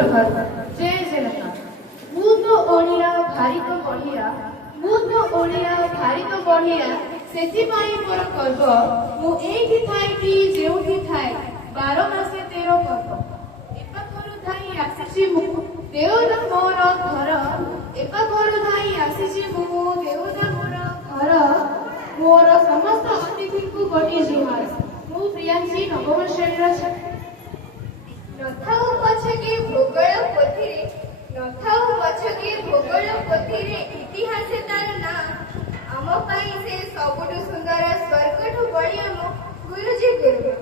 सुप्रभात जय जगन्नाथ। ମୁଁ ତ ଓଡ଼ିଆ ଭାରି ତ ବଢ଼ିଆ, ମୁଁ ତ ଓଡ଼ିଆ ଭାରି ତ ବଢ଼ିଆ, ସେଥିପାଇଁ ମୋର ଗର୍ବ। ମୁଁ ଏଇଠି ଥାଏ କି ଯେଉଁଠି ଥାଏ, 12 ମାସେ 13 ପର୍ବ। ଏପାଖରୁ ଧାଇଁ ଆସିଛି ମୁଁ ଦେଉଦ ମୋର ଘର, ଏପାଖରୁ ଧାଇଁ ଆସିଛି ମୁଁ ଦେଉଦ ମୋର ଘର। ମୋର ସମସ୍ତ ଅତିଥିଙ୍କୁ ଗୋଟିଏ ଜୁହାର। ମୁଁ ପ୍ରିୟାଂଶୀ ନବମ ଶ୍ରେଣୀର ଛାତ୍ରୀ। ନଥାଉ ପଛକେ ଭୂଗୋଳ ପୋଥିରେ, ନଥାଉ ପଛକେ ଭୂଗୋଳ ପୋଥିରେ ଇତିହାସ ତାର ନାଁ। ଆମ ପାଇଁ ସେ ସବୁଠୁ ସୁନ୍ଦର, ସ୍ୱର୍ଗଠୁ ବଳି ଆମ ଗୁରୁଜୀ ଗୁରୁମା।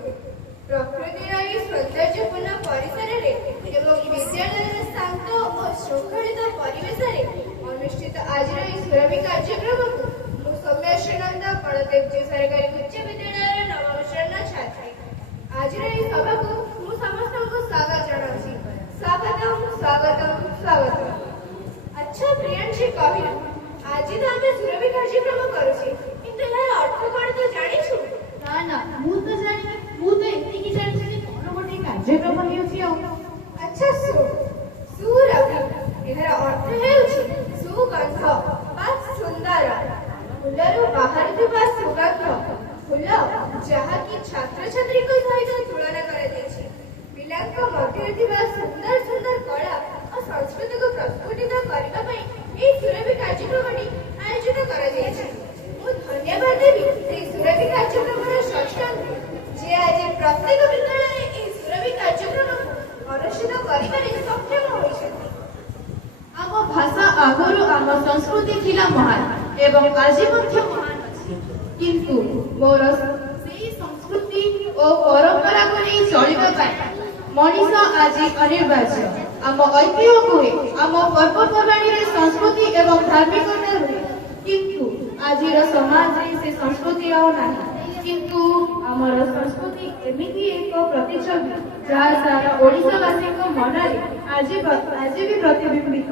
ପ୍ରକୃତିର ଏହି ସୌନ୍ଦର୍ଯ୍ୟପୂର୍ଣ୍ଣ ପରିସରରେ ଏବଂ ବିଦ୍ୟାଳୟର ଶାନ୍ତ ଓ ଶୃଙ୍ଖଳିତ ପରିବେଶରେ ଅନୁଷ୍ଠିତ ଆଜିର ଏହି ସୁରଭି କାର୍ଯ୍ୟକ୍ରମକୁ ମୁଁ ସୌମ୍ୟାଶ୍ରୀନନ୍ଦ ବଳଦେବଜୀ ସରକାରୀ ଉଚ୍ଚ ବିଦ୍ୟାଳୟର ନବମ ଶ୍ରେଣୀର ଛାତ୍ରୀ। ଆଜିର ଏହି ସଭାକୁ ମୁଁ ସମସ୍ତଙ୍କୁ ସ୍ୱାଗତ ଜଣାଉଛି। ସ୍ୱାଗତମ୍ ସ୍ୱାଗତମ୍ ସ୍ୱାଗତମ୍। ଆଚ୍ଛା ପ୍ରିୟାଂଶୀ, କହିଲ ଆଜି ତ ଆମେ ସୁରଭି କାର୍ଯ୍ୟକ୍ରମ କରୁଛେ, କିନ୍ତୁ ଏହାର ଅର୍ଥ କଣ ତୁ ଜାଣିଛୁ? ନା ନା, ମୁଁ ତ ଜାଣିନି। ମୁଁ ତ ଏତିକି ଜାଣିଛି ଯେ କଣ ଗୋଟେ କାର୍ଯ୍ୟକ୍ରମ ହେଉଛି ଆଉ। ଆଚ୍ଛା ଶୁଣ, ସୁରଭି ଏହାର ଅର୍ଥ ହେଉଛି ସୁଗନ୍ଧ ବା ସୁନ୍ଦର। ଫୁଲରୁ ବାହାରୁଥିବା ସୁଗନ୍ଧ, ଫୁଲ ଯାହାକି ଛାତ୍ରଛାତ୍ରୀଙ୍କ ସହିତ ତୁଳନା କରାଯାଇଛି। ପିଲାଙ୍କ ମଧ୍ୟରେ ଥିବା ସୁନ୍ଦର ସୁନ୍ଦର କଳା ଓ ସଂସ୍କୃତିକୁ ପ୍ରସ୍ଫୁଟିତ କରିବା ପାଇଁ ଏହି ସୁରଭି କାର୍ଯ୍ୟକ୍ରମଟି ଆୟୋଜିତ କରାଯାଇଛି। ମୁଁ ଧନ୍ୟବାଦ ଦେବି ସେହି ସୁରଭି କାର୍ଯ୍ୟକ୍ରମର ସ୍ରଷ୍ଟାଙ୍କୁ, ଯିଏ ଆଜି ପ୍ରତ୍ୟେକ ବିଦ୍ୟାଳୟରେ ଏହି ସୁରଭି କାର୍ଯ୍ୟକ୍ରମକୁ ଅନୁଷ୍ଠିତ କରିବାରେ ସକ୍ଷମ ହୋଇଛନ୍ତି। ଆମ ଭାଷା ଆଗରୁ ଆମ ସଂସ୍କୃତି ଥିଲା ମହାନ ଏବଂ ଆଜି ମଧ୍ୟ ମହାନ ଅଛି, କିନ୍ତୁ ମୋର ସେହି ସଂସ୍କୃତି ଓ ପରମ୍ପରାକୁ ନେଇ ଚଳିବା ପାଇଁ ମଣିଷ ଆଜି ଅନିବାର୍ଯ୍ୟ। ଆମ ଐତିହ୍ୟ ରୁହେ, ଆମ ପର୍ବପର୍ବାଣୀରେ ସଂସ୍କୃତି ଏବଂ ଧାର୍ମିକତା ରୁହେ, କିନ୍ତୁ ଆଜିର ସମାଜରେ ସେ ସଂସ୍କୃତି ଆଉ ନାହିଁ। କିନ୍ତୁ ଆମର ସଂସ୍କୃତି ଏମିତି ଏକ ପ୍ରତିଛବି ଯାହା ସାରା ଓଡ଼ିଶାବାସୀଙ୍କ ମନରେ ଆଜି ବି ପ୍ରତିବିମ୍ବିତ।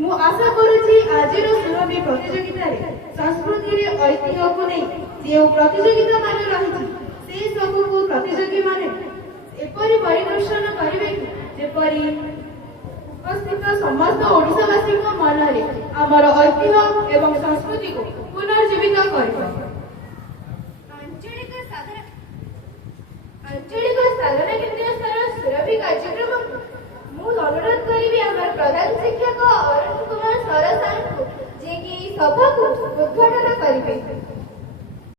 ମୁଁ ଆଶା କରୁଛି ଆଜିର ସୁରଭି ପ୍ରତିଯୋଗିତାରେ ସଂସ୍କୃତିରେ ଐତିହ୍ୟକୁ ନେଇ ଯେଉଁ ପ୍ରତିଯୋଗିତା ମାନ ରହିଛି, ସେ ସବୁକୁ ପ୍ରତିଯୋଗୀମାନେ ଏପରି ପରିଦର୍ଶନ କରିବେ କି ଯେପରି ଉପସ୍ଥିତ ସମସ୍ତ ଓଡ଼ିଶାବାସୀଙ୍କ ମନରେ ଆମର ଐତିହ୍ୟ ଏବଂ ସଂସ୍କୃତିକୁ ପୁନର୍ଜୀବିତ କରିବ। ଆଞ୍ଚଳିକ ସାଧାରଣ କେନ୍ଦ୍ରୀୟ ସ୍ତରର ସୁରଭି କାର୍ଯ୍ୟକ୍ରମକୁ ମୁଁ ଅନୁରୋଧ କରିବି ଆମର ପ୍ରଧାନ ଶିକ୍ଷକ ଅରୁଣ କୁମାର ସର ସାର୍ଙ୍କୁ, ଯିଏକି ଏହି ସଭାକୁ ଉଦ୍ଘାଟନ କରିବେ।